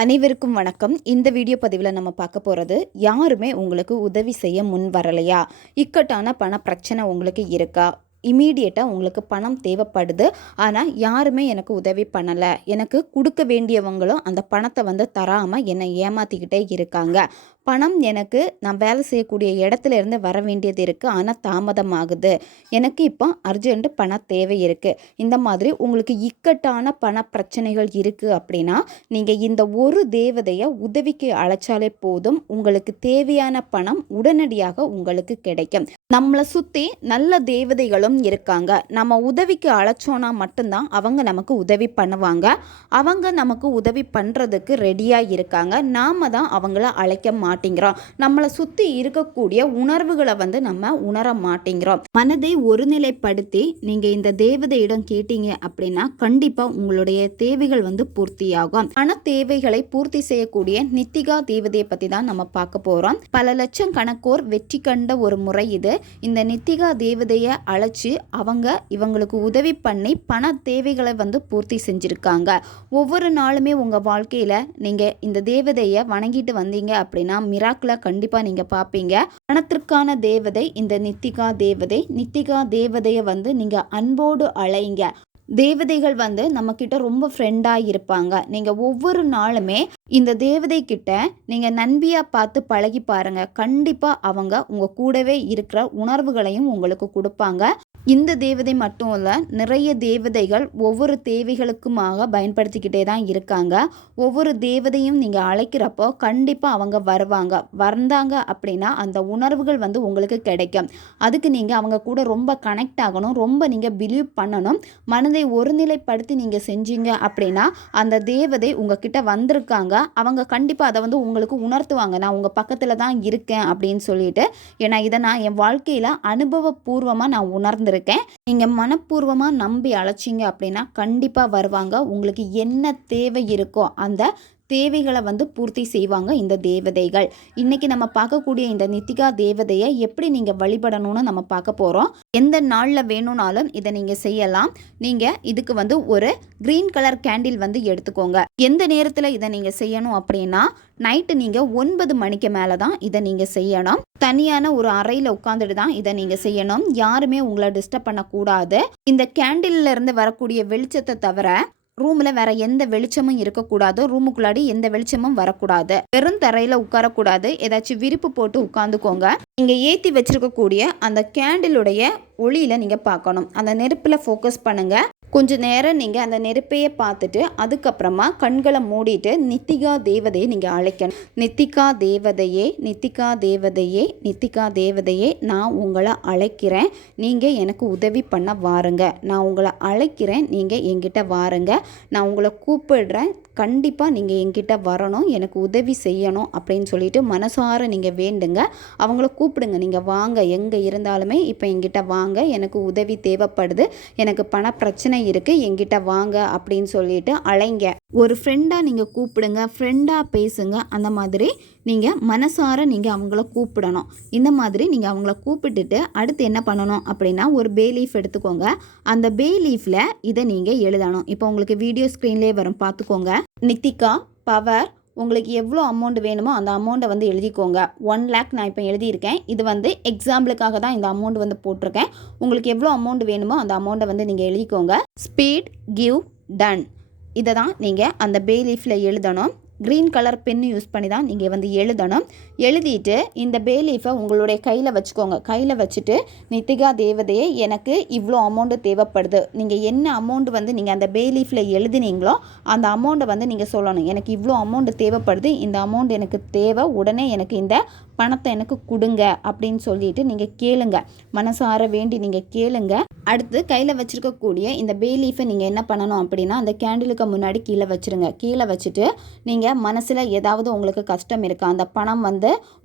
அனைவருக்கும் வணக்கம். இந்த வீடியோ பதிவில் நம்ம பார்க்க போகிறது, யாருமே உங்களுக்கு உதவி செய்ய முன் வரலையா? இக்கட்டான பண பிரச்சனை உங்களுக்கு இருக்கா? இமீடியட்டாக உங்களுக்கு பணம் தேவைப்படுது, ஆனால் யாருமே எனக்கு உதவி பண்ணலை, எனக்கு கொடுக்க வேண்டியவங்களும் அந்த பணத்தை தராமல் என்னை ஏமாற்றிக்கிட்டே இருக்காங்க. பணம் எனக்கு நான் வேலை செய்யக்கூடிய இடத்துல இருந்து வர வேண்டியது இருக்குது, ஆனால் தாமதமாகுது. எனக்கு இப்போ அர்ஜென்ட் பண தேவை இருக்குது. இந்த மாதிரி உங்களுக்கு இக்கட்டான பண பிரச்சனைகள் இருக்குது அப்படின்னா, நீங்கள் இந்த ஒரு தேவதையை உதவிக்கு அழைச்சாலே போதும், உங்களுக்கு தேவையான பணம் உடனடியாக உங்களுக்கு கிடைக்கும். நம்மளை சுற்றி நல்ல தேவதைகளும் இருக்காங்க. நம்ம உதவிக்கு அழைச்சோன்னா மட்டும்தான் அவங்க நமக்கு உதவி பண்ணுவாங்க. அவங்க நமக்கு உதவி பண்ணுறதுக்கு ரெடியாக இருக்காங்க. நாம் தான் அவங்கள அழைக்க மாட்டேங்கிறோம். நம்மளை சுற்றி இருக்கக்கூடிய உணர்வுகளை நம்ம உணர மாட்டேங்கிறோம். மனதை ஒருநிலைப்படுத்தி நீங்கள் இந்த தேவதையிடம் கேட்டீங்க அப்படின்னா கண்டிப்பாக உங்களுடைய தேவைகள் பூர்த்தியாகும். பண தேவைகளை பூர்த்தி செய்யக்கூடிய நித்திகா தேவதையை பற்றி தான் நம்ம பார்க்க போகிறோம். பல லட்சம் கணக்கோர் வெற்றி கண்ட ஒரு முறை இது. இந்த நித்திகா தேவதையை அழைச்சி இவங்களுக்கு உதவி பண்ணி பண தேவைகளை பூர்த்தி செஞ்சுருக்காங்க. ஒவ்வொரு நாளுமே உங்கள் வாழ்க்கையில் நீங்கள் இந்த தேவதையை வணங்கிட்டு வந்தீங்க அப்படின்னா மிராக்கிளை கண்டிப்பாக நீங்கள் பார்ப்பீங்க. பணத்திற்கான தேவதை இந்த நித்திகா தேவதை. நித்திகா தேவதையை நீங்கள் அன்போடு அழைங்க. தேவதைகள் நம்ம கிட்ட ரொம்ப ஃப்ரெண்டாக இருப்பாங்க. நீங்கள் ஒவ்வொரு நாளுமே இந்த தேவதை கிட்ட நீங்கள் நண்பியாக பார்த்து பழகி பாருங்க. கண்டிப்பாக அவங்க உங்கள் கூடவே இருக்கிற உணர்வுகளையும் உங்களுக்கு கொடுப்பாங்க. இந்த தேவதை மட்டும் இல்லை, நிறைய தேவதைகள் ஒவ்வொரு தேவைகளுக்குமாக பயன்படுத்திக்கிட்டே தான் இருக்காங்க. ஒவ்வொரு தேவதையும் நீங்கள் அழைக்கிறப்போ கண்டிப்பாக அவங்க வருவாங்க. வந்தாங்க அப்படின்னா அந்த உணர்வுகள் உங்களுக்கு கிடைக்கும். அதுக்கு நீங்கள் அவங்க கூட ரொம்ப கனெக்ட் ஆகணும், ரொம்ப நீங்கள் பிலீவ் பண்ணணும். மனதை ஒருநிலைப்படுத்தி நீங்கள் செஞ்சீங்க அப்படின்னா அந்த தேவதை உங்ககிட்ட வந்திருக்காங்க. அவங்க கண்டிப்பாக அதை உங்களுக்கு உணர்த்துவாங்க. நான் உங்கள் பக்கத்தில் தான் இருக்கேன் அப்படின்னு சொல்லிட்டு. ஏன்னா இதை நான் என் வாழ்க்கையில் அனுபவபூர்வமாக நான் உணர்ந்திருக்கேன். நீங்கள் மனப்பூர்வமாக நம்பி அழைச்சிங்க அப்படின்னா கண்டிப்பாக வருவாங்க. உங்களுக்கு என்ன தேவை இருக்கோ அந்த தேவைகளை பூர்த்தி செய்வாங்க இந்த தேவதைகள். இன்னைக்கு நம்ம பார்க்கக்கூடிய இந்த நித்திகா தேவதையை எப்படி நீங்கள் வழிபடணும்னு நம்ம பார்க்க போகிறோம். எந்த நாளில் வேணும்னாலும் இதை நீங்கள் செய்யலாம். நீங்கள் இதுக்கு ஒரு கிரீன் கலர் கேண்டில் எடுத்துக்கோங்க. எந்த நேரத்தில் இதை நீங்கள் செய்யணும் அப்படின்னா நைட்டு நீங்கள் 9 மணிக்கு மேலே தான் இதை நீங்கள் செய்யணும். தனியான ஒரு அறையில் உட்காந்துட்டு தான் இதை நீங்கள் செய்யணும். யாருமே உங்களை டிஸ்டர்ப் பண்ணக்கூடாது. இந்த கேண்டில்ல இருந்து வரக்கூடிய வெளிச்சத்தை தவிர ரூமில் வேற எந்த வெளிச்சமும் இருக்கக்கூடாது. ரூமுக்குள்ளாடி எந்த வெளிச்சமும் வரக்கூடாது. வெறும் தரையில் உட்காரக்கூடாது. ஏதாச்சும் விரிப்பு போட்டு உட்காந்துக்கோங்க. நீங்கள் ஏற்றி வச்சிருக்கக்கூடிய அந்த கேண்டிலுடைய ஒளியில் நீங்கள் பார்க்கணும். அந்த நெருப்பில் ஃபோக்கஸ் பண்ணுங்கள். கொஞ்சம் நேரம் நீங்கள் அந்த நெருப்பையே பார்த்துட்டு அதுக்கப்புறமா கண்களை மூடிட்டு நித்திகா தேவதையை நீங்கள் அழைக்கணும். நித்திகா தேவதையே, நித்திகா தேவதையே, நித்திகா தேவதையே, நான் உங்களை அழைக்கிறேன், நீங்கள் எனக்கு உதவி பண்ண வாருங்க. நான் உங்களை அழைக்கிறேன், நீங்கள் என்கிட்ட வாருங்க. நான் உங்களை கூப்பிடுறேன், கண்டிப்பாக நீங்கள் என்கிட்ட வரணும், எனக்கு உதவி செய்யணும் அப்படின்னு சொல்லிட்டு மனசார நீங்கள் வேண்டுங்க. அவங்கள கூப்பிடுங்க. நீங்கள் வாங்க, எங்கே இருந்தாலுமே இப்போ என்கிட்ட வாங்க, எனக்கு உதவி தேவைப்படுது, எனக்கு பண பிரச்சனை இருக்குது, என்கிட்ட வாங்க அப்படின்னு சொல்லிட்டு அழைங்க. ஒரு ஃப்ரெண்டாக நீங்கள் கூப்பிடுங்க, ஃப்ரெண்டாக பேசுங்க. அந்த மாதிரி நீங்கள் மனசார நீங்கள் அவங்கள கூப்பிடணும். இந்த மாதிரி நீங்கள் அவங்கள கூப்பிட்டுட்டு அடுத்து என்ன பண்ணணும் அப்படின்னா ஒரு பே லீஃப் எடுத்துக்கோங்க. அந்த பே லீஃபில் இதை நீங்கள் எழுதணும். இப்போ உங்களுக்கு வீடியோ ஸ்க்ரீன்லேயே வரும், பார்த்துக்கோங்க. நித்திகா பவர், உங்களுக்கு எவ்வளோ அமௌண்ட் வேணுமோ அந்த அமௌண்ட்டை எழுதிக்கோங்க. 1 lakh நான் இப்போ எழுதியிருக்கேன். இது எக்ஸாம்பிளுக்காக தான் இந்த அமௌண்ட் போட்டிருக்கேன். உங்களுக்கு எவ்வளோ அமௌண்ட் வேணுமோ அந்த அமௌண்ட்டை நீங்கள் எழுதிக்கோங்க. ஸ்பீட் கிவ் டன், இதை தான் நீங்கள் அந்த பே லீஃபில் எழுதணும். க்ரீன் கலர் பென்னு யூஸ் பண்ணி தான் நீங்கள் எழுதணும். எழுதிட்டு இந்த பே லீஃபை உங்களுடைய கையில் வச்சுக்கோங்க. கையில் வச்சுட்டு நித்திகா தேவதையே, எனக்கு இவ்வளோ அமௌண்ட்டு தேவைப்படுது. நீங்கள் என்ன அமௌண்ட் நீங்கள் அந்த பே லீஃபில் எழுதினீங்களோ அந்த அமௌண்ட்டை நீங்கள் சொல்லணும். எனக்கு இவ்வளோ அமௌண்ட் தேவைப்படுது, இந்த அமௌண்ட் எனக்கு தேவை, உடனே எனக்கு இந்த பணத்தை எனக்கு கொடுங்க அப்படின்னு சொல்லிட்டு நீங்கள் கேளுங்க. மனசார வேண்டி நீங்கள் கேளுங்க. அடுத்து கையில் வச்சுருக்கக்கூடிய இந்த பே லீஃபை நீங்கள் என்ன பண்ணணும் அப்படின்னா அந்த கேண்டிலுக்கு முன்னாடி கீழே வச்சுருங்க. கீழே வச்சுட்டு நீங்கள் மனசில் ஏதாவது உங்களுக்கு கஷ்டம் இருக்கா, அந்த பணம்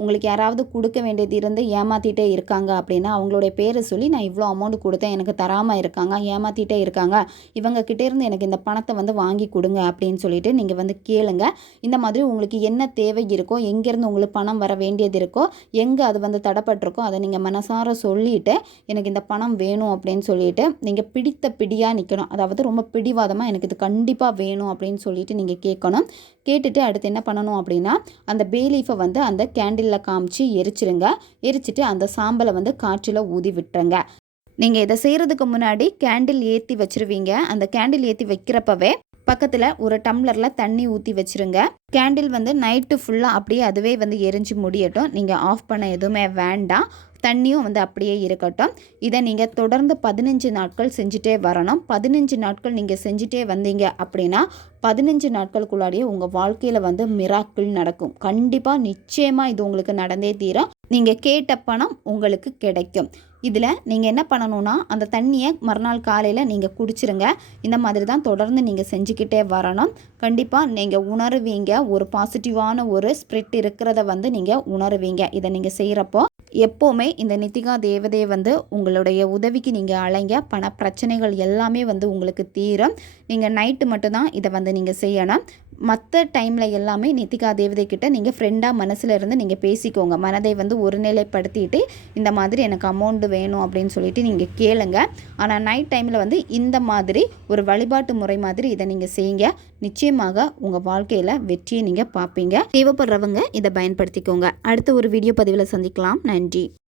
உங்களுக்கு யாராவது கொடுக்க வேண்டியது இருந்து ஏமாற்றிட்டே இருக்காங்க அப்படின்னா அவங்களுடைய பேரை சொல்லி, நான் இவ்வளோ அமௌண்ட் கொடுத்தேன், எனக்கு தராமல் இருக்காங்க, ஏமாற்றிட்டே இருக்காங்க, இவங்க கிட்டேருந்து எனக்கு இந்த பணத்தை வாங்கி கொடுங்க அப்படின்னு சொல்லிட்டு நீங்கள் கேளுங்க. இந்த மாதிரி உங்களுக்கு என்ன தேவை இருக்கோ, எங்கேருந்து உங்களுக்கு பணம் வர வேண்டியது இருக்கோ, எங்கே அது தடைப்பட்டிருக்கோ அதை நீங்கள் மனசார சொல்லிவிட்டு எனக்கு இந்த பணம் வேணும் அப்படின்னு சொல்லிட்டு நீங்கள் பிடித்த பிடியாக நிற்கணும். அதாவது ரொம்ப பிடிவாதமாக எனக்கு இது கண்டிப்பாக வேணும் அப்படின்னு சொல்லிட்டு நீங்கள் கேட்கணும். கேட்டுட்டு எடுத்துகிட்டு அடுத்து என்ன பண்ணணும் அப்படின்னா அந்த பே லீஃபை வந்து அந்த கேண்டிலில் காமிச்சு எரிச்சிருங்க. எரிச்சிட்டு அந்த சாம்பலை வந்து காற்றில் ஊதி விட்டுருங்க. நீங்கள் இதை செய்கிறதுக்கு முன்னாடி கேண்டில் ஏற்றி வச்சுருவீங்க. அந்த கேண்டில் ஏற்றி வைக்கிறப்பவே பக்கத்தில் ஒரு டம்ளரில் தண்ணி ஊற்றி வச்சுருங்க. கேண்டில் வந்து நைட்டு ஃபுல்லாக அப்படியே அதுவே வந்து எரிஞ்சு முடியட்டும். நீங்கள் ஆஃப் பண்ண எதுவுமே வேண்டாம். தண்ணியும் வந்து அப்படியே இருக்கட்டும். இதை நீங்கள் தொடர்ந்து 15 நாட்கள் செஞ்சுட்டே வரணும். 15 நாட்கள் நீங்கள் செஞ்சுட்டே வந்தீங்க அப்படின்னா 15 நாட்களுக்குள்ளாடியே உங்கள் வாழ்க்கையில் வந்து மிராக்கிள் நடக்கும். கண்டிப்பாக நிச்சயமாக இது உங்களுக்கு நடந்தே தீரும். நீங்கள் கேட்ட பணம் உங்களுக்கு கிடைக்கும். இதில் நீங்கள் என்ன பண்ணணும்னா அந்த தண்ணியை மறுநாள் காலையில் நீங்கள் குடிச்சிருங்க. இந்த மாதிரி தான் தொடர்ந்து நீங்கள் செஞ்சுக்கிட்டே வரணும். கண்டிப்பாக நீங்கள் உணருவீங்க, ஒரு பாசிட்டிவான ஒரு ஸ்பிரிட் இருக்கிறத வந்து நீங்கள் உணருவீங்க. இதை நீங்கள் செய்கிறப்போ எப்போவுமே இந்த நித்திகா தேவதையை வந்து உங்களுடைய உதவிக்கு நீங்கள் அலைங்க. பண பிரச்சனைகள் எல்லாமே வந்து உங்களுக்கு தீரும். நீங்கள் நைட்டு மட்டும்தான் இதை வந்து நீங்கள் செய்யணும். மற்ற டைமில் எல்லாமே நித்திகா தேவதை கிட்ட நீங்கள் ஃப்ரெண்டாக மனசில் இருந்து நீங்கள் பேசிக்கோங்க. மனதை வந்து ஒருநிலைப்படுத்திட்டு இந்த மாதிரி எனக்கு அமௌண்ட் வேணும் அப்படின்னு சொல்லிட்டு நீங்கள் கேளுங்க. ஆனால் நைட் டைமில் வந்து இந்த மாதிரி ஒரு வழிபாட்டு முறை மாதிரி இதை நீங்கள் செய்யுங்க. நிச்சயமாக உங்கள் வாழ்க்கையில் வெற்றியை நீங்கள் பார்ப்பீங்க. தேவைப்படுறவங்க இதை பயன்படுத்திக்கோங்க. அடுத்த ஒரு வீடியோ பதிவில் சந்திக்கலாம். நன்றி.